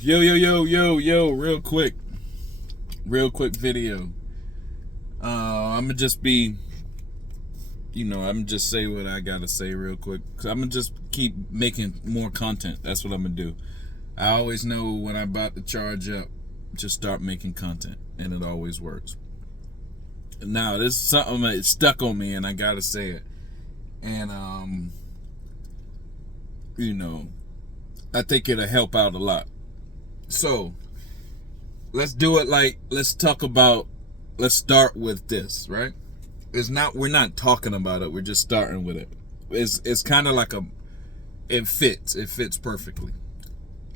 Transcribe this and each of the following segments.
Yo, real quick video. I'm gonna just be, I'm just say what I gotta say real quick. Cause I'm gonna just keep making more content. That's what I'm gonna do. I always know when I'm about to charge up, just start making content, and it always works. Now, this is something that stuck on me, and I gotta say it. And I think it'll help out a lot. So let's do it let's start with this, right? We're not talking about it, we're just starting with it. It's kind of like it fits perfectly.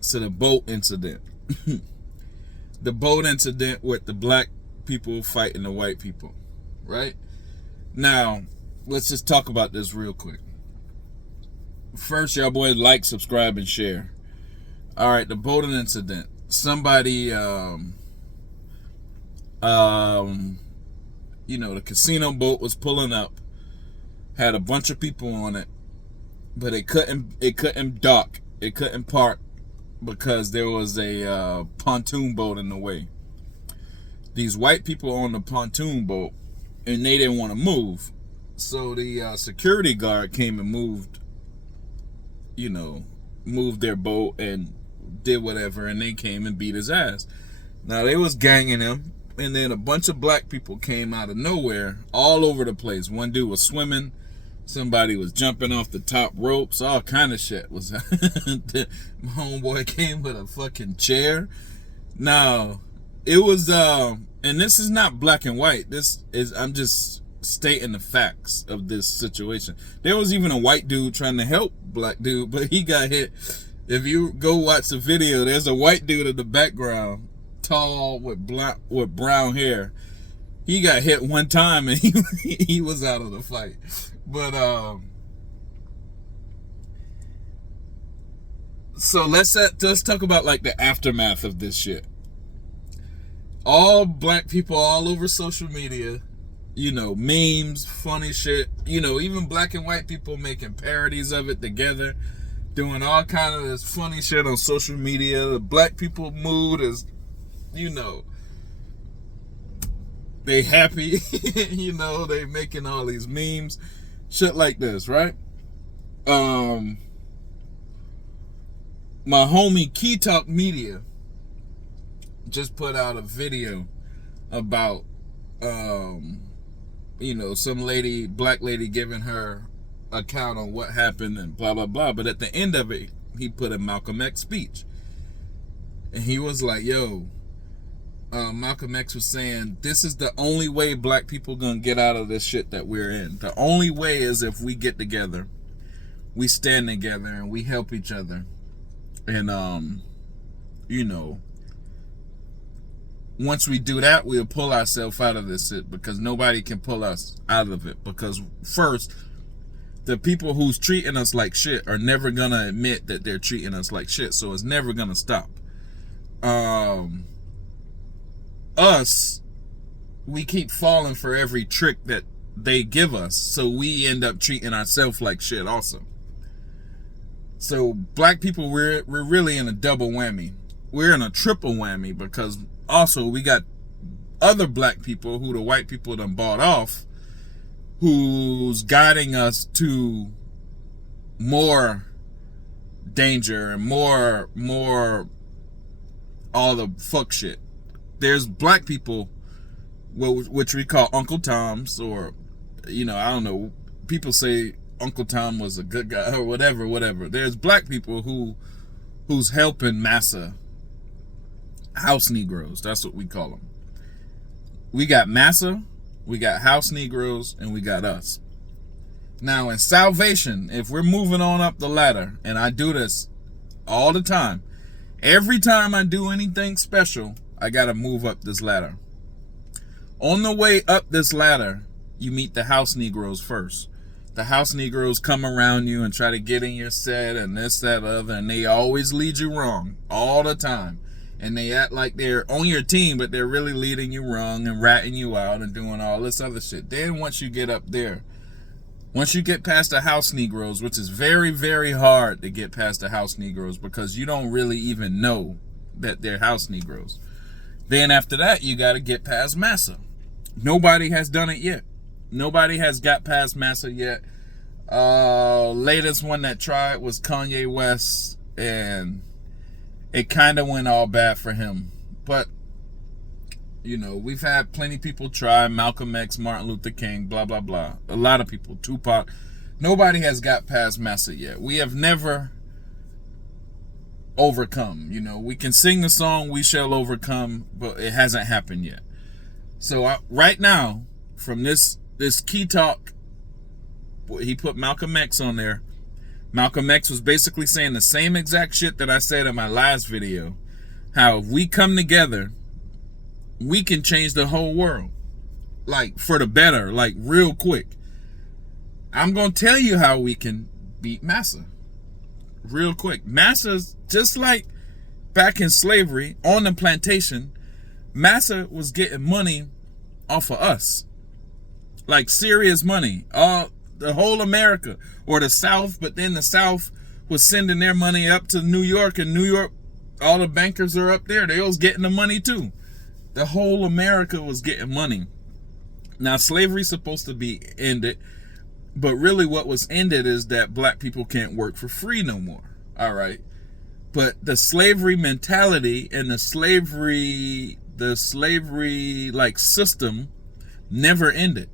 So the boat incident. The boat incident with the black people fighting the white people, right? Now, let's just talk about this real quick. First, y'all boys like, subscribe, and share. All right, the boating incident. Somebody, the casino boat was pulling up, had a bunch of people on it, but it couldn't dock, it couldn't park because there was a pontoon boat in the way. These white people on the pontoon boat, and they didn't want to move, so the security guard came and moved their boat and did whatever, and they came and beat his ass. Now, they was ganging him, and then a bunch of black people came out of nowhere, all over the place. One dude was swimming, somebody was jumping off the top ropes, all kind of shit was. My homeboy came with a fucking chair. Now, it was and this is not black and white. I'm just stating the facts of this situation. There was even a white dude trying to help black dude, but he got hit. If you go watch the video, there's a white dude in the background, tall with brown hair. He got hit one time and he was out of the fight. But so let's talk about like the aftermath of this shit. All black people all over social media, memes, funny shit, even black and white people making parodies of it together, doing all kind of this funny shit on social media. The black people mood is, they happy, they making all these memes, shit like this, right? My homie Key Talk Media just put out a video about some black lady giving her account on what happened and blah blah blah, but at the end of it he put a Malcolm X speech, and he was like, Malcolm X was saying, this is the only way black people gonna get out of this shit that we're in. The only way is if we get together, we stand together, and we help each other, and once we do that, we'll pull ourselves out of this shit, because nobody can pull us out of it. Because first, the people who's treating us like shit are never gonna admit that they're treating us like shit, so it's never gonna stop. Us, we keep falling for every trick that they give us, so we end up treating ourselves like shit also. So black people, we're really in a double whammy. We're in a triple whammy, because also we got other black people who the white people done bought off, who's guiding us to more danger and more all the fuck shit. There's black people, which we call Uncle Toms, or I don't know, people say Uncle Tom was a good guy or whatever. There's black people who's helping massa house Negroes. That's what we call them. We got massa, we got house Negroes, and we got us. Now, in salvation, if we're moving on up the ladder, and I do this all the time, every time I do anything special, I gotta move up this ladder. On the way up this ladder, you meet the house Negroes first. The house Negroes come around you and try to get in your set and this, that, other, and they always lead you wrong all the time. And they act like they're on your team, but they're really leading you wrong and ratting you out and doing all this other shit. Then once you get up there, once you get past the house Negroes, which is very, very hard to get past the house Negroes, because you don't really even know that they're house Negroes. Then after that, you got to get past Massa. Nobody has done it yet. Nobody has got past Massa yet. Latest one that tried was Kanye West, and it kind of went all bad for him. But, you know, we've had plenty of people try. Malcolm X, Martin Luther King, blah, blah, blah. A lot of people, Tupac. Nobody has got past Massa yet. We have never overcome. You know, we can sing the song "We Shall Overcome," but it hasn't happened yet. So right now, from this Key Talk, he put Malcolm X on there. Malcolm X was basically saying the same exact shit that I said in my last video. How if we come together, we can change the whole world. Like, for the better, like real quick. I'm going to tell you how we can beat Massa. Real quick. Massa's just like back in slavery on the plantation. Massa was getting money off of us. Like serious money. The whole America or the South, but then the South was sending their money up to New York, and New York, all the bankers are up there. They was getting the money too. The whole America was getting money. Now slavery's supposed to be ended, but really what was ended is that black people can't work for free no more. All right. But the slavery mentality and the slavery like system never ended.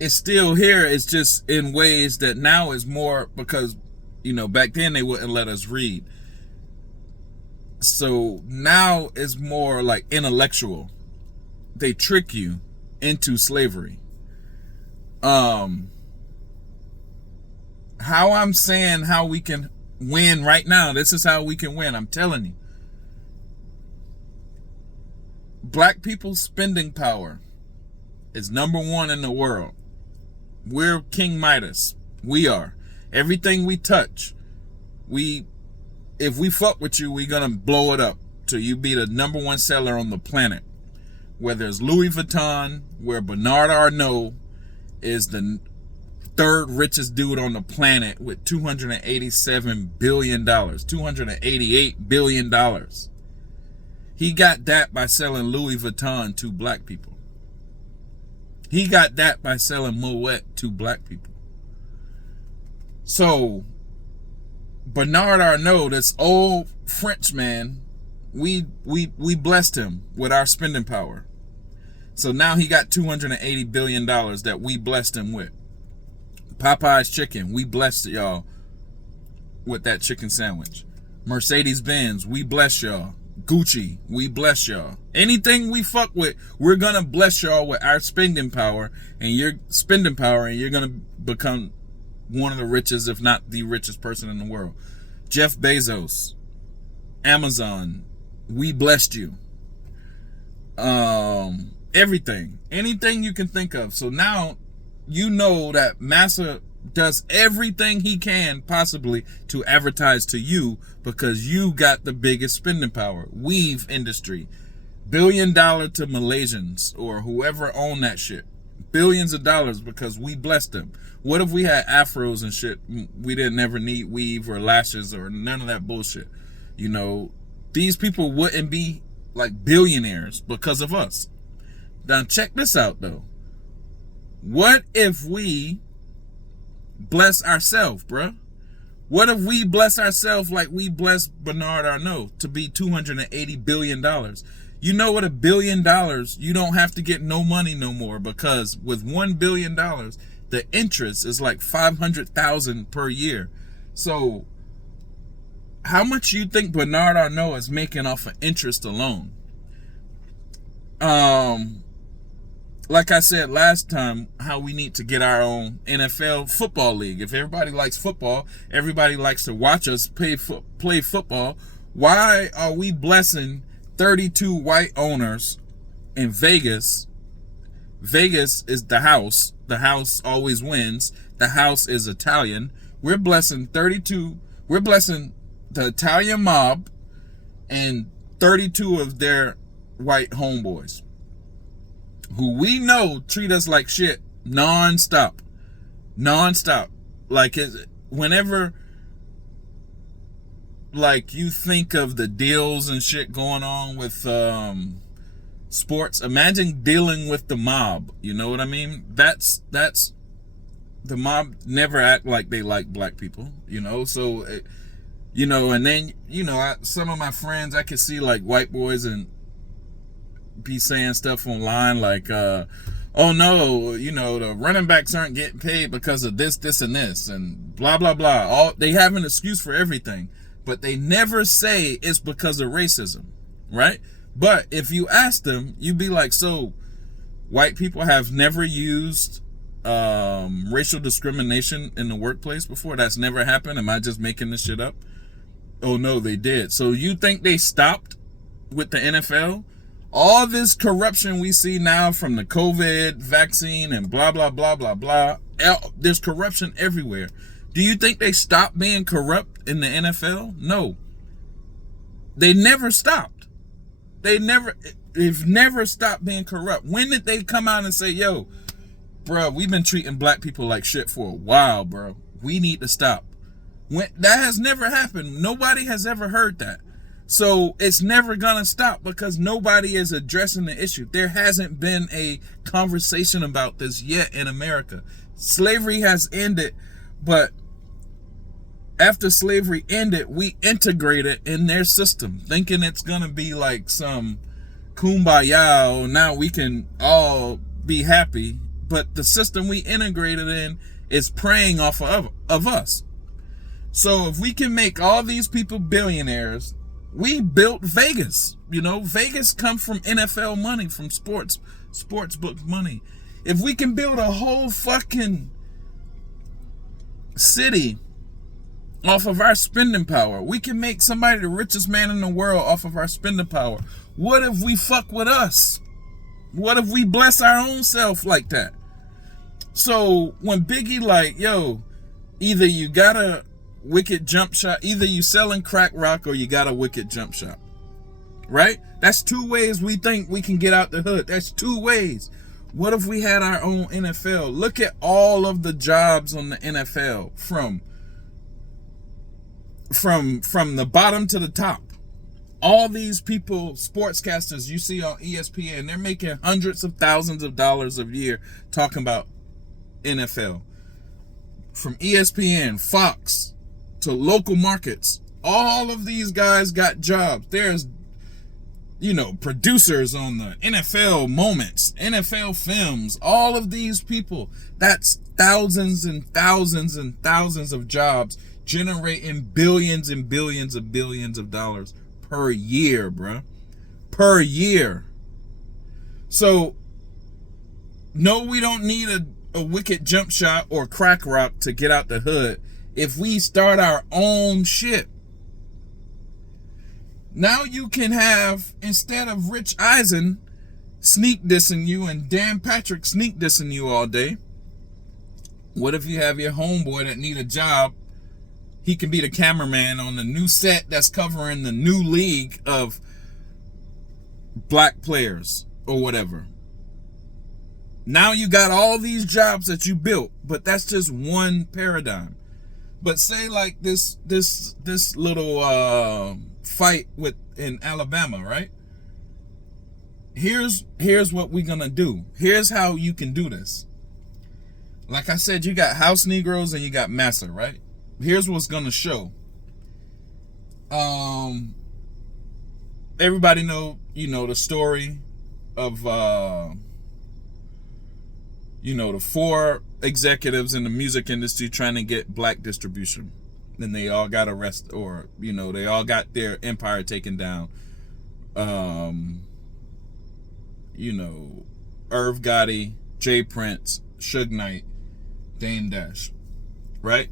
It's still here. It's just in ways that now is more, because, you know, back then they wouldn't let us read. So now it's more like intellectual. They trick you into slavery. How I'm saying how we can win right now, this is how we can win. I'm telling you. Black people's spending power is #1 in the world. We're King Midas. We are. Everything we touch, if we fuck with you, we're gonna blow it up till you be the #1 seller on the planet. Whether it's Louis Vuitton, where Bernard Arnault is the 3rd richest dude on the planet with $287 billion, $288 billion. He got that by selling Louis Vuitton to black people. He got that by selling Moet to black people. So, Bernard Arnault, this old French man, we blessed him with our spending power. So now he got $280 billion that we blessed him with. Popeye's chicken, we blessed y'all with that chicken sandwich. Mercedes-Benz, we bless y'all. Gucci, we bless y'all. Anything we fuck with, we're gonna bless y'all with our spending power, and your spending power, and you're gonna become one of the richest, if not the richest person in the world. Jeff Bezos, Amazon, we blessed you. Everything, anything you can think of. So now you know that Massa does everything he can possibly to advertise to you, because you got the biggest spending power. Weave industry, $1 billion to Malaysians or whoever own that shit, billions of dollars, because we blessed them. What if we had afros and shit? We didn't ever need weave or lashes or none of that bullshit. You know, these people wouldn't be like billionaires because of us. Now check this out though. What if we bless ourselves, bruh? What if we bless ourselves like we blessed Bernard Arnault to be $280 billion? You know what, $1 billion, you don't have to get no money no more, because with $1 billion, the interest is like $500,000 per year. So how much you think Bernard Arnault is making off of interest alone? Like I said last time, how we need to get our own NFL football league. If everybody likes football, everybody likes to watch us play football, why are we blessing 32 white owners in Vegas? Vegas is the house. The house always wins. The house is Italian. We're blessing 32. We're blessing the Italian mob and 32 of their white homeboys, who we know treat us like shit non-stop. Like, whenever like you think of the deals and shit going on with sports. Imagine dealing with the mob. You know what I mean? That's the mob never act like they like black people. You know, so you know, and then you know, some of my friends I could see like white boys and be saying stuff online like, oh no, you know, the running backs aren't getting paid because of this, this, and this, and blah blah blah. All they have an excuse for everything, but they never say it's because of racism, right? But if you ask them, you'd be like, so white people have never used racial discrimination in the workplace before? That's never happened? Am I just making this shit up? Oh no, they did. So you think they stopped with the NFL? All this corruption we see now from the COVID vaccine and blah blah blah blah blah, there's corruption everywhere. Do you think they stopped being corrupt in the NFL? No. They never stopped. They've never stopped being corrupt. When did they come out and say, yo, bro, we've been treating black people like shit for a while, bro. We need to stop. That has never happened. Nobody has ever heard that. So it's never gonna stop because nobody is addressing the issue. There hasn't been a conversation about this yet in America. Slavery has ended, but after slavery ended, we integrated in their system, thinking it's gonna be like some kumbaya, now we can all be happy. But the system we integrated in is preying off of us. So if we can make all these people billionaires, we built Vegas. You know, Vegas comes from NFL money, from sports book money. If we can build a whole fucking city off of our spending power, we can make somebody the richest man in the world off of our spending power. What if we fuck with us? What if we bless our own self like that? So when Biggie like, yo, either you got a wicked jump shot, either you selling crack rock or you got a wicked jump shot, right? That's two ways we think we can get out the hood. That's two ways. What if we had our own NFL? Look at all of the jobs on the NFL from the bottom to the top. All these people, sportscasters you see on ESPN, they're making hundreds of thousands of dollars a year talking about NFL. From ESPN, Fox, to local markets, all of these guys got jobs. There's, you know, producers on the NFL moments, NFL films, all of these people. That's thousands and thousands and thousands of jobs generating billions and billions of dollars per year, bruh. Per year. So, no, we don't need a wicked jump shot or crack rock to get out the hood. If we start our own shit. Now you can have, instead of Rich Eisen sneak dissing you and Dan Patrick sneak dissing you all day, what if you have your homeboy that need a job? He can be the cameraman on the new set that's covering the new league of black players or whatever. Now you got all these jobs that you built, but that's just one paradigm. But say like this little fight in Alabama, right? Here's what we're gonna do. Here's how you can do this. Like I said, you got house Negroes and you got massa, right? Here's what's gonna show. Everybody know the story of the 4 executives in the music industry trying to get black distribution. Then they all got arrested, or they all got their empire taken down. Irv Gotti, Jay Prince, Suge Knight, Dame Dash, right?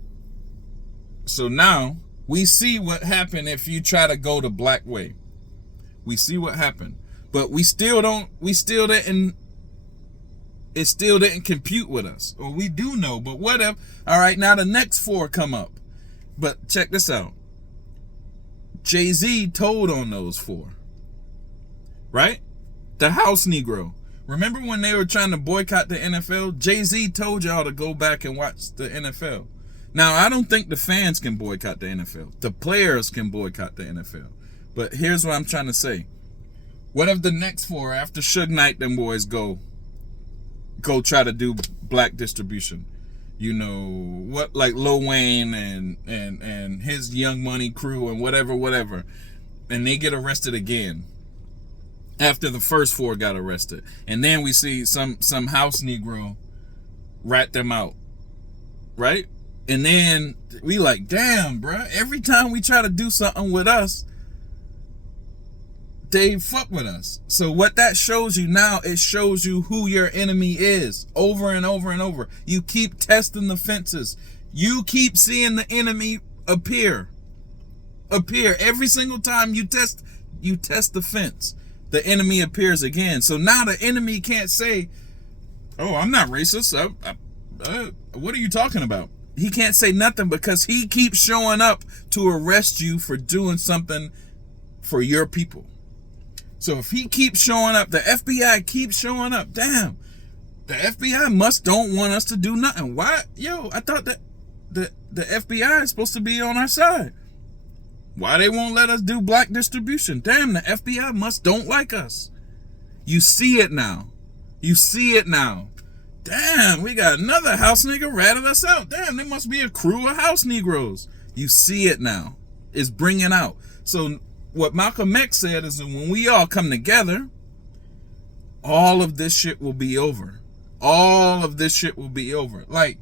So now we see what happened if you try to go the black way. We see what happened, but it still didn't compute with us. Or we do know, but what if, all right, now the next 4 come up. But check this out. Jay-Z told on those 4. Right? The house Negro. Remember when they were trying to boycott the NFL? Jay-Z told y'all to go back and watch the NFL. Now, I don't think the fans can boycott the NFL. The players can boycott the NFL. But here's what I'm trying to say. What if the next four, after Suge Knight, them boys go try to do black distribution? You know, what, like Lil Wayne and his Young Money crew and whatever. And they get arrested again after the first four got arrested. And then we see some house Negro rat them out. Right? And then we like, damn, bruh, every time we try to do something with us, they fuck with us. So what that shows you now, it shows you who your enemy is over and over and over. You keep testing the fences. You keep seeing the enemy appear. Every single time you test the fence, the enemy appears again. So now the enemy can't say, oh, I'm not racist. What are you talking about? He can't say nothing because he keeps showing up to arrest you for doing something for your people. So if he keeps showing up, the FBI keeps showing up. Damn, the FBI must don't want us to do nothing. Why? Yo, I thought that the FBI is supposed to be on our side. Why they won't let us do black distribution? Damn, the FBI must don't like us. You see it now. Damn, we got another house nigga ratted us out. Damn, there must be a crew of house Negroes. You see it now. It's bringing out. So what Malcolm X said is that when we all come together, all of this shit will be over. Like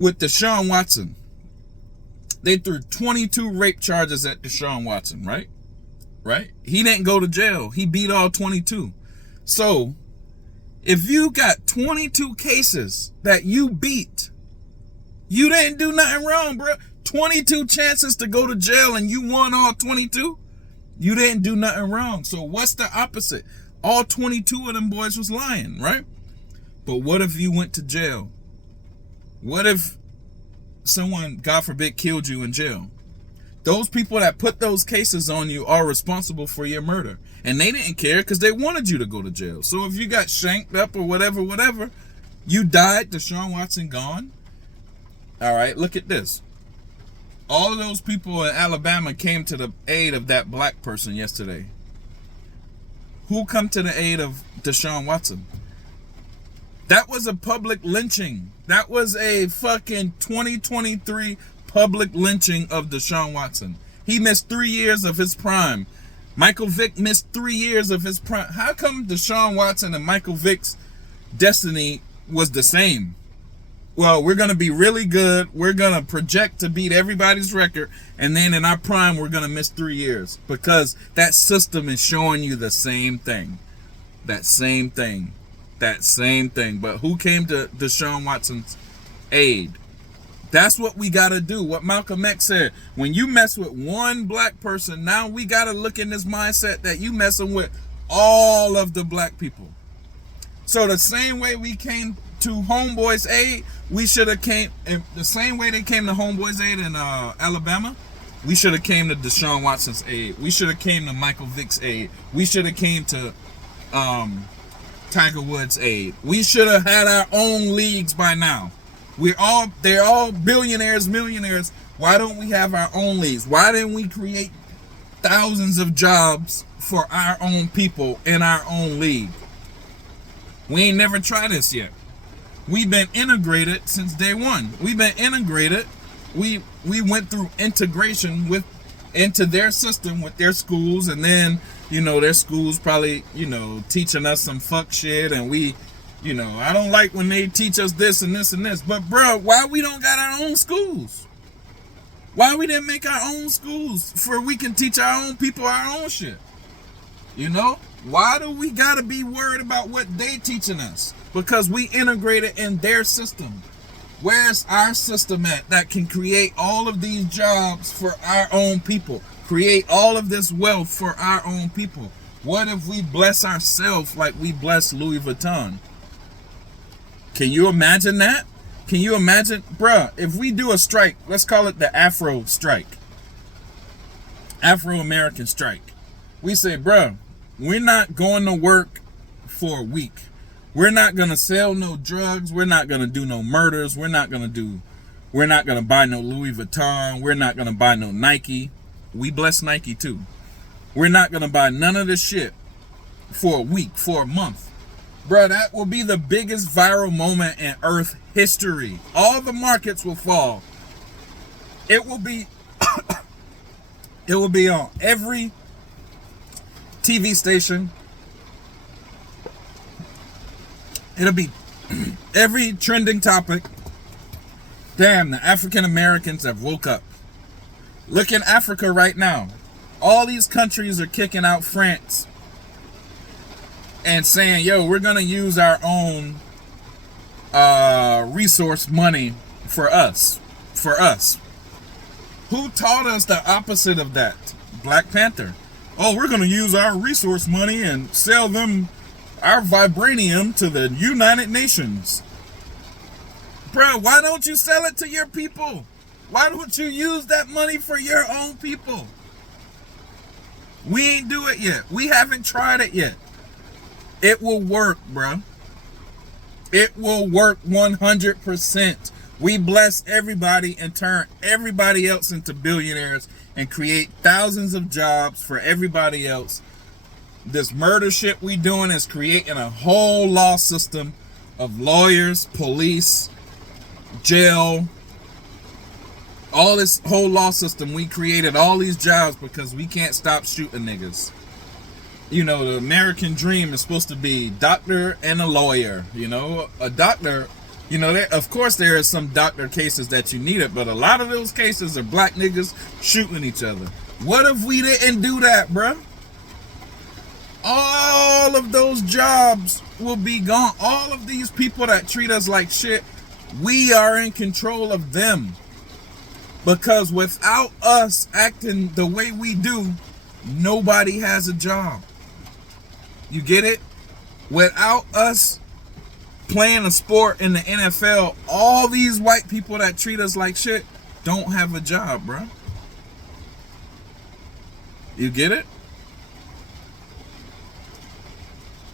with Deshaun Watson, they threw 22 rape charges at Deshaun Watson, right? He didn't go to jail. He beat all 22. So if you got 22 cases that you beat, you didn't do nothing wrong, bro. 22 chances to go to jail and you won all 22? You didn't do nothing wrong. So what's the opposite? All 22 of them boys was lying, right? But what if you went to jail? What if someone, God forbid, killed you in jail? Those people that put those cases on you are responsible for your murder. And they didn't care because they wanted you to go to jail. So if you got shanked up or whatever, you died, Deshaun Watson gone. All right, look at this. All of those people in Alabama came to the aid of that black person yesterday. Who come to the aid of Deshaun Watson? That was a public lynching. That was a fucking 2023 public lynching of Deshaun Watson. He missed 3 years of his prime. Michael Vick missed 3 years of his prime. How come Deshaun Watson and Michael Vick's destiny was the same? Well, we're going to be really good. We're going to project to beat everybody's record. And then in our prime, we're going to miss 3 years. Because that system is showing you the same thing. That same thing. But who came to Deshaun Watson's aid? That's what we got to do. What Malcolm X said. When you mess with one black person, now we got to look in this mindset that you messing with all of the black people. So the same way we came to Homeboy's aid, we should have came, the same way they came to Homeboy's aid in Alabama, we should have came to Deshaun Watson's aid. We should have came to Michael Vick's aid. We should have came to Tiger Woods' aid. We should have had our own leagues by now. They're all billionaires, millionaires. Why don't we have our own leagues? Why didn't we create thousands of jobs for our own people in our own league? We ain't never tried this yet. We've been integrated since day one. We've been integrated. We went through integration into their system with their schools, and then, their schools probably, teaching us some fuck shit, and we, I don't like when they teach us this and this and this. But bro, why we don't got our own schools? Why we didn't make our own schools for we can teach our own people our own shit? Why do we gotta be worried about what they teaching us? Because we integrated in their system. Where's our system at that can create all of these jobs for our own people? Create all of this wealth for our own people? What if we bless ourselves like we bless Louis Vuitton? Can you imagine that? Can you imagine? Bruh, if we do a strike, let's call it the Afro strike. Afro-American strike. We say, bruh, we're not going to work for a week. We're not going to sell no drugs. We're not going to do no murders. We're not going to do We're not going to buy no Louis Vuitton. We're not going to buy no Nike. We bless Nike too. We're not going to buy none of this shit for a week, for a month. Bro, that will be the biggest viral moment in Earth history. All the markets will fall. It will be it will be on every TV station. It'll be every trending topic. Damn, the African Americans have woke up. Look in Africa right now. All these countries are kicking out France and saying, yo, we're going to use our own resource money for us. Who taught us the opposite of that? Black Panther. Oh, we're going to use our resource money and sell them our vibranium to the United Nations. Bro, why don't you sell it to your people? Why don't you use that money for your own people? We ain't do it yet. We haven't tried it yet. It will work, bro. It will work 100%. We bless everybody and turn everybody else into billionaires and create thousands of jobs for everybody else. This murder shit we doing is creating a whole law system of lawyers, police, jail, all this whole law system. We created all these jobs because we can't stop shooting niggas. You know, the American dream is supposed to be doctor and a lawyer. You know, a doctor, you know, of course there are some doctor cases that you need it, but a lot of those cases are black niggas shooting each other. What if we didn't do that, bruh? All of those jobs will be gone. All of these people that treat us like shit, we are in control of them. Because without us acting the way we do, nobody has a job. You get it? Without us playing a sport in the NFL, all these white people that treat us like shit don't have a job, bro. You get it?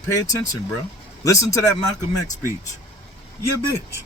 Pay attention, bro. Listen to that Malcolm X speech. You bitch.